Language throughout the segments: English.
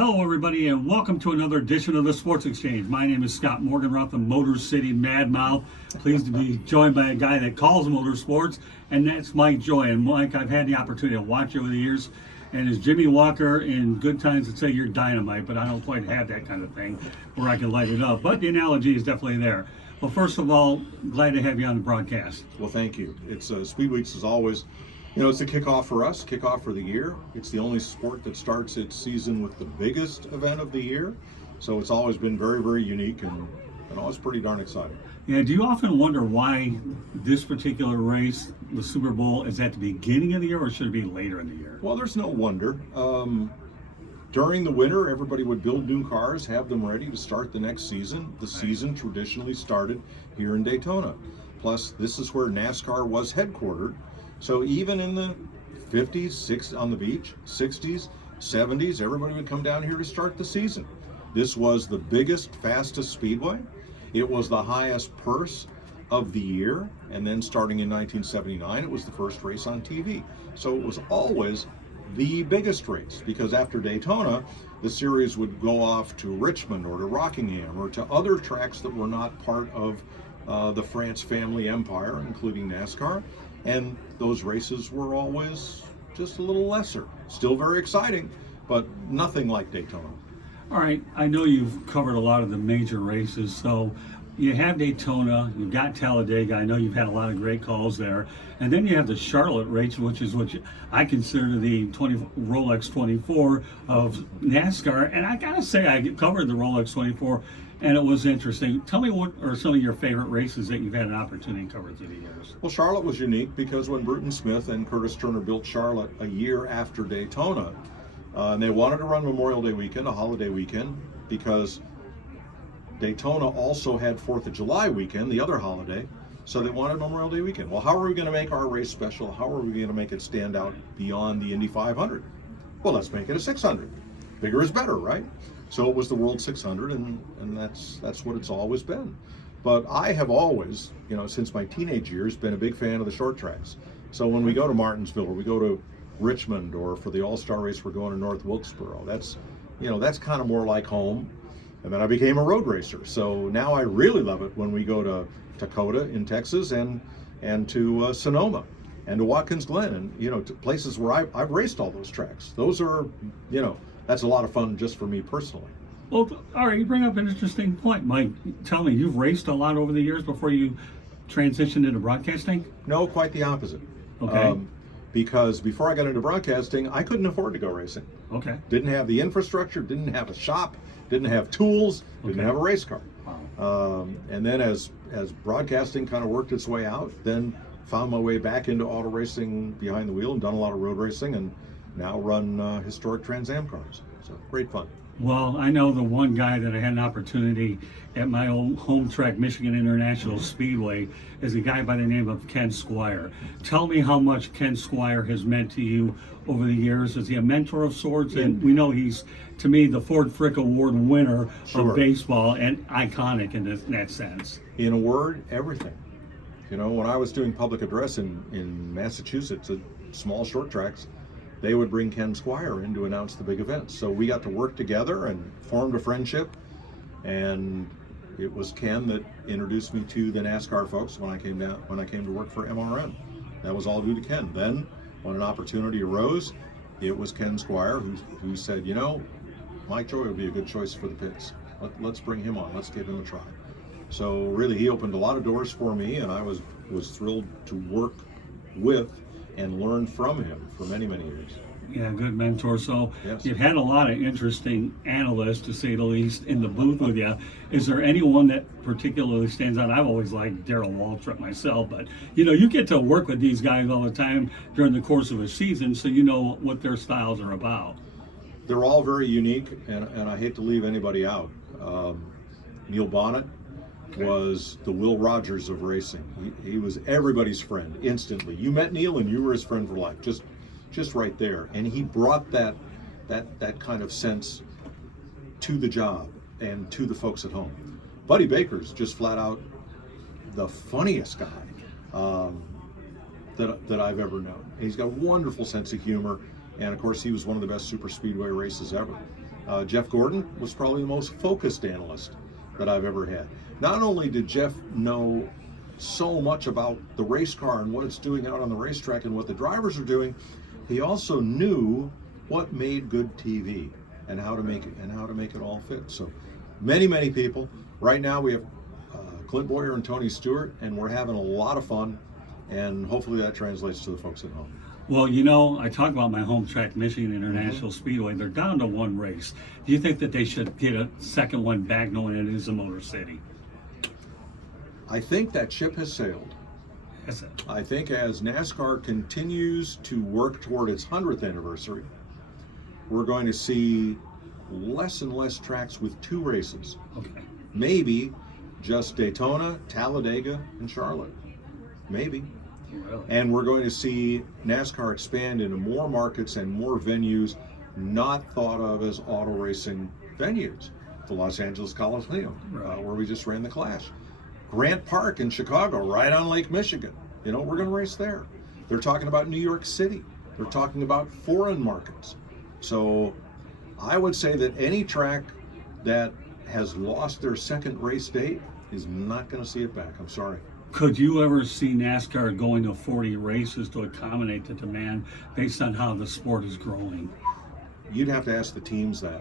Hello, everybody, and welcome to another edition of the Sports Exchange. My name is Scott Morganroth, the Motor City Mad Mouth. Pleased to be joined by a guy that calls motorsports, and that's Mike Joy. And Mike, I've had the opportunity to watch you over the years, and as Jimmy Walker in Good Times would say, you're dynamite, but I don't quite have that kind of thing where I can light it up. But the analogy is definitely there. Well, first of all, glad to have you on the broadcast. Well, thank you. It's Speed Weeks is always, it's a kickoff for us, kickoff for the year. It's the only sport that starts its season with the biggest event of the year. So it's always been very, very unique and always pretty darn exciting. Yeah, do you often wonder why this particular race, the Super Bowl, is at the beginning of the year or should it be later in the year? Well, there's no wonder. During the winter, everybody would build new cars, have them ready to start the next season. The season traditionally started here in Daytona. Plus, this is where NASCAR was headquartered. So even in the 50s, on the beach, 60s, 70s, everybody would come down here to start the season. This was the biggest, fastest speedway. It was the highest purse of the year. And then starting in 1979, it was the first race on TV. So it was always the biggest race, because after Daytona, the series would go off to Richmond or to Rockingham or to other tracks that were not part of the France family empire, including NASCAR. And those races were always just a little lesser. Still very exciting, but nothing like Daytona. All right, I know you've covered a lot of the major races, so you have Daytona, you've got Talladega. I know you've had a lot of great calls there. And then you have the Charlotte race, which is what I consider the Rolex 24 of NASCAR. And I gotta say, I covered the Rolex 24, and it was interesting. Tell me what are some of your favorite races that you've had an opportunity to cover through the years? Well, Charlotte was unique because when Bruton Smith and Curtis Turner built Charlotte a year after Daytona, and they wanted to run Memorial Day weekend, a holiday weekend, because Daytona also had 4th of July weekend, the other holiday, so they wanted Memorial Day weekend. Well, how are we going to make our race special? How are we going to make it stand out beyond the Indy 500? Well, let's make it a 600. Bigger is better, right? So it was the World 600, and that's what it's always been. But I have always, since my teenage years, been a big fan of the short tracks. So when we go to Martinsville or we go to Richmond, or for the All-Star race we're going to North Wilkesboro, that's kind of more like home. And then I became a road racer. So now I really love it when we go to Dakota in Texas and to Sonoma and to Watkins Glen and, to places where I've raced all those tracks. Those are, that's a lot of fun just for me personally. Well, all right, you bring up an interesting point, Mike. Tell me, you've raced a lot over the years before you transitioned into broadcasting? No, quite the opposite. Okay. Because before I got into broadcasting, I couldn't afford to go racing. Okay. Didn't have the infrastructure, didn't have a shop, didn't have tools, didn't have a race car. Wow. And then as broadcasting kind of worked its way out, then found my way back into auto racing behind the wheel and done a lot of road racing, and now run historic Trans Am cars. So great fun. Well, I know the one guy that I had an opportunity at my old home track, Michigan International Speedway, is a guy by the name of Ken Squire. Tell me how much Ken Squire has meant to you over the years. Is he a mentor of sorts? And we know he's, to me, the Ford Frick Award winner of baseball and iconic in that sense. In a word, everything. When I was doing public address in Massachusetts at small short tracks, they would bring Ken Squire in to announce the big events. So we got to work together and formed a friendship. And it was Ken that introduced me to the NASCAR folks when I came to work for MRN. That was all due to Ken. Then, when an opportunity arose, it was Ken Squire who said, Mike Joy would be a good choice for the pits. Let's bring him on. Let's give him a try. So really, he opened a lot of doors for me, and I was thrilled to work with and learn from him for many, many years. Yeah, good mentor. So yes. You've had a lot of interesting analysts, to say the least, in the booth with you. Is there anyone that particularly stands out? I've always liked Darrell Waltrip myself, but you get to work with these guys all the time during the course of a season, so you know what their styles are about. They're all very unique, and I hate to leave anybody out. Neil Bonnet was the Will Rogers of racing. He was everybody's friend instantly. You met Neil and you were his friend for life, just right there. And he brought that kind of sense to the job and to the folks at home. Buddy Baker's just flat out the funniest guy that I've ever known. He's got a wonderful sense of humor, and of course he was one of the best super speedway races ever. Jeff Gordon was probably the most focused analyst that I've ever had. Not only did Jeff know so much about the race car and what it's doing out on the racetrack and what the drivers are doing, he also knew what made good TV and how to make it all fit. So many people. Right now we have Clint Boyer and Tony Stewart, and we're having a lot of fun, and hopefully that translates to the folks at home. Well, I talk about my home track, Michigan International Speedway. They're down to one race. Do you think that they should get a second one back, knowing it is a Motor City? I think that ship has sailed. Yes, I think as NASCAR continues to work toward its 100th anniversary, we're going to see less and less tracks with two races. okay. Maybe just Daytona, Talladega, and Charlotte. Maybe. Really? And we're going to see NASCAR expand into more markets and more venues not thought of as auto racing venues. The Los Angeles Coliseum, Right. where we just ran the Clash. Grant Park in Chicago, right on Lake Michigan. We're going to race there. They're talking about New York City. They're talking about foreign markets. So I would say that any track that has lost their second race date is not going to see it back. I'm sorry. Could you ever see NASCAR going to 40 races to accommodate the demand based on how the sport is growing? You'd have to ask the teams that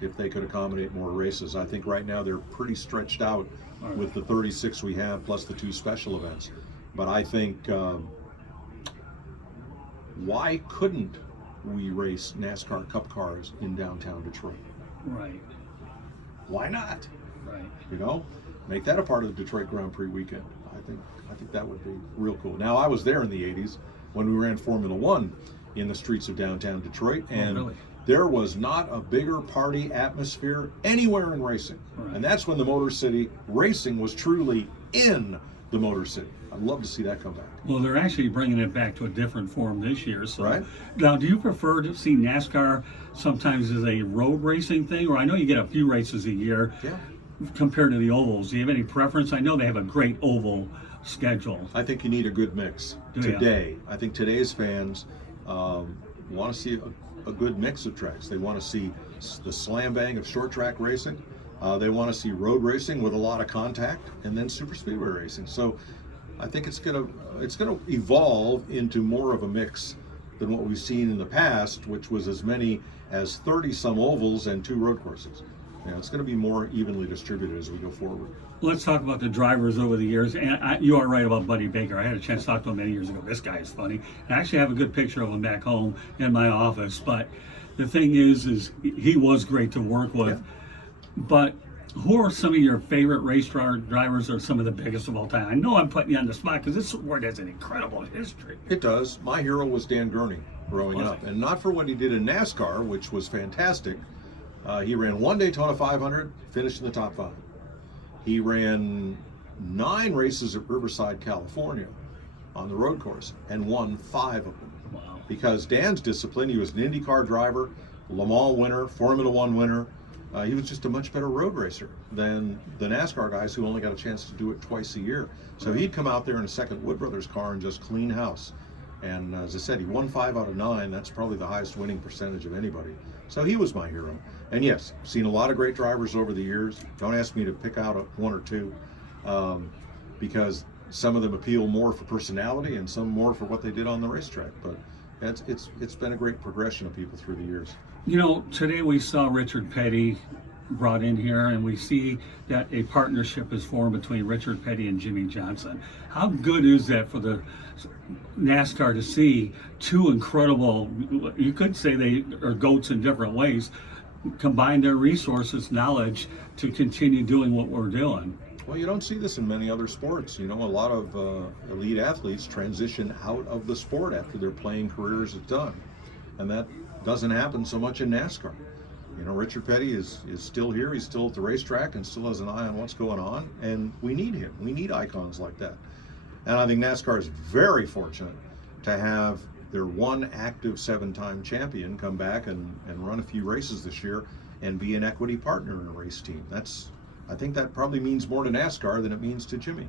if they could accommodate more races. I think right now they're pretty stretched out with the 36 we have plus the 2 special events. But I think why couldn't we race NASCAR Cup cars in downtown Detroit? Right. Why not? Right. Make that a part of the Detroit Grand Prix weekend. I think that would be real cool. Now, I was there in the 80s when we ran Formula One in the streets of downtown Detroit, and really? There was not a bigger party atmosphere anywhere in racing. Right. And that's when the Motor City racing was truly in the Motor City. I'd love to see that come back. Well, they're actually bringing it back to a different form this year. So, Right. Now, do you prefer to see NASCAR sometimes as a road racing thing, or I know you get a few races a year Yeah. compared to the ovals? Do you have any preference? I know they have a great oval schedule. I think you need a good mix Do ya? today. I think today's fans want to see a good mix of tracks. They want to see the slam bang of short track racing. They want to see road racing with a lot of contact, and then super speedway racing. So I think it's gonna evolve into more of a mix than what we've seen in the past, which was as many as 30 some ovals and 2 road courses. It's going to be more evenly distributed as we go forward. Let's talk about the drivers over the years. And you are right about Buddy Baker. I had a chance to talk to him many years ago. This guy is funny. I actually have a good picture of him back home in my office. But the thing is he was great to work with. Yeah. But who are some of your favorite race drivers, or some of the biggest of all time? I know I'm putting you on the spot because this sport has an incredible history. It does. My hero was Dan Gurney growing Was up, he? and not for what he did in NASCAR, which was fantastic. He ran 1 Daytona 500, finished in the top 5. He ran 9 races at Riverside, California on the road course and won 5 of them. Wow. Because Dan's discipline, he was an IndyCar driver, Le Mans winner, Formula One winner. He was just a much better road racer than the NASCAR guys who only got a chance to do it twice a year. So he'd come out there in a second Wood Brothers car and just clean house. And as I said, he won 5 out of 9. That's probably the highest winning percentage of anybody. So he was my hero. And yes, seen a lot of great drivers over the years. Don't ask me to pick out 1 or 2, because some of them appeal more for personality and some more for what they did on the racetrack. But it's been a great progression of people through the years. Today we saw Richard Petty brought in here, and we see that a partnership is formed between Richard Petty and Jimmy Johnson. How good is that for the NASCAR to see 2 incredible, you could say they are GOATs in different ways, combine their resources, knowledge to continue doing what we're doing? Well, you don't see this in many other sports. A lot of elite athletes transition out of the sport after their playing careers are done. And that doesn't happen so much in NASCAR. Richard Petty is still here. He's still at the racetrack and still has an eye on what's going on. And we need him. We need icons like that. And I think NASCAR is very fortunate to have their one active 7-time champion come back and run a few races this year and be an equity partner in a race team. I think that probably means more to NASCAR than it means to Jimmy.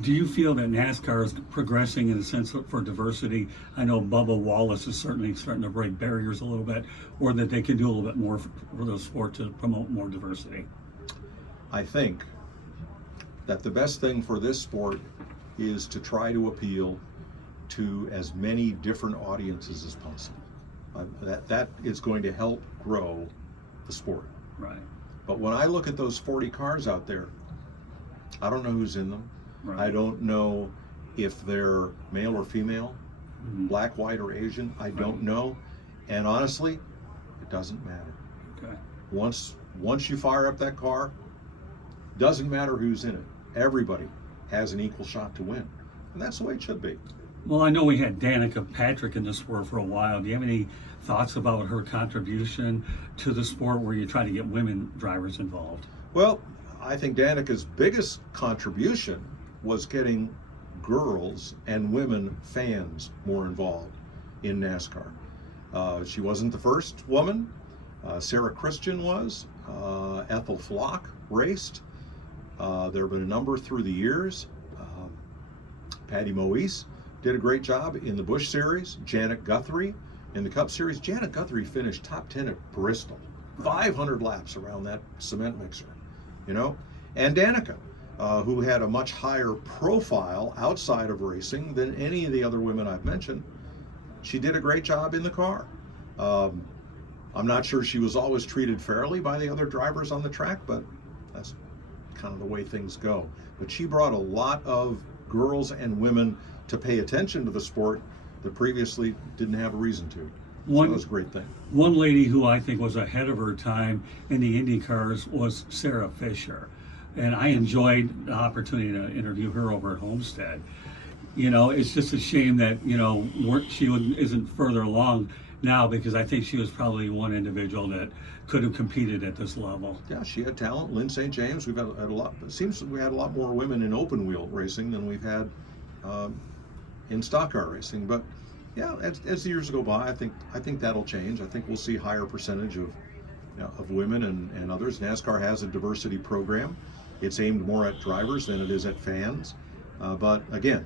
Do you feel that NASCAR is progressing in a sense for diversity? I know Bubba Wallace is certainly starting to break barriers a little bit, or that they can do a little bit more for the sport to promote more diversity. I think that the best thing for this sport is to try to appeal to as many different audiences as possible. That is going to help grow the sport. Right. But when I look at those 40 cars out there, I don't know who's in them. Right. I don't know if they're male or female, black, white, or Asian. I don't know. And honestly, it doesn't matter. Okay. Once you fire up that car, doesn't matter who's in it. Everybody has an equal shot to win. And that's the way it should be. Well, I know we had Danica Patrick in the sport for a while. Do you have any thoughts about her contribution to the sport where you try to get women drivers involved? Well, I think Danica's biggest contribution was getting girls and women fans more involved in NASCAR. She wasn't the first woman. Sarah Christian was. Ethel Flock raced. There have been a number through the years. Patty Moise did a great job in the Busch Series. Janet Guthrie in the Cup Series. Janet Guthrie finished top 10 at Bristol. 500 laps around that cement mixer, you know? And Danica, who had a much higher profile outside of racing than any of the other women I've mentioned, she did a great job in the car. I'm not sure she was always treated fairly by the other drivers on the track, but that's kind of the way things go. But she brought a lot of girls and women to pay attention to the sport that previously didn't have a reason to. So that was a great thing. One lady who I think was ahead of her time in the Indy cars was Sarah Fisher. And I enjoyed the opportunity to interview her over at Homestead. You know, it's just a shame that, you know, she isn't further along now, because I think she was probably one individual that could have competed at this level. Yeah, she had talent. Lynn St. James, we've had a lot. It seems we had a lot more women in open wheel racing than we've had in stock car racing. But yeah, as the years go by, I think that'll change. I think we'll see higher percentage of women and others. NASCAR has a diversity program. It's aimed more at drivers than it is at fans. But again,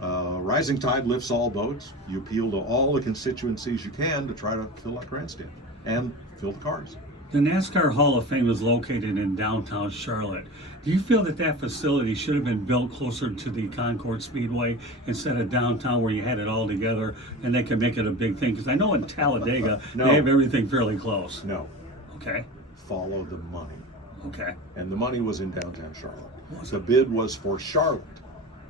rising tide lifts all boats. You appeal to all the constituencies you can to try to fill that grandstand and fill the cars. The NASCAR Hall of Fame is located in downtown Charlotte. Do you feel that facility should have been built closer to the Concord Speedway instead of downtown where you had it all together and they can make it a big thing? Because I know in Talladega, No. they have everything fairly close. No. Okay. Follow the money. Okay. And the money was in downtown Charlotte. The bid was for Charlotte,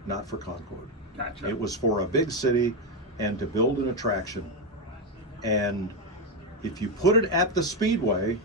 not for Concord. Gotcha. It was for a big city and to build an attraction. And if you put it at the Speedway,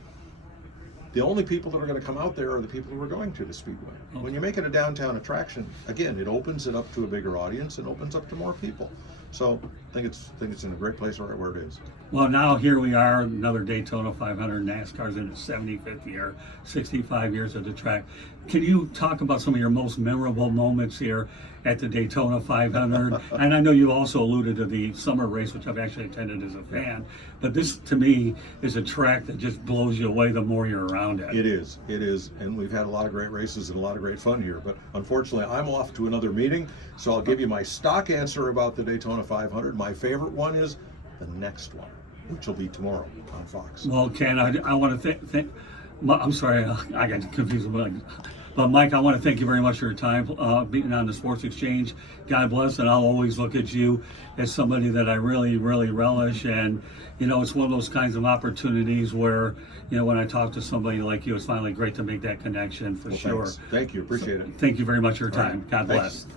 the only people that are going to come out there are the people who are going to the Speedway. Okay. When you make it a downtown attraction, again, it opens it up to a bigger audience and opens up to more people. So I think it's in a great place right where it is. Well, now here we are, another Daytona 500. NASCAR's in its 75th year, 65 years at the track. Can you talk about some of your most memorable moments here at the Daytona 500? And I know you also alluded to the summer race, which I've actually attended as a fan. But this, to me, is a track that just blows you away the more you're around it. It is. And we've had a lot of great races and a lot of great fun here. But unfortunately, I'm off to another meeting, so I'll give you my stock answer about the Daytona 500. My favorite one is the next one, which will be tomorrow on Fox. Well, Ken, I want to thank. I'm sorry, I got confused. But Mike, I want to thank you very much for your time being on the Sports Exchange. God bless, and I'll always look at you as somebody that I really, really relish. And, you know, it's one of those kinds of opportunities where, you know, when I talk to somebody like you, it's finally great to make that connection for sure. Thanks. Thank you. Appreciate it. Thank you very much for your time. Right. God Thanks. bless.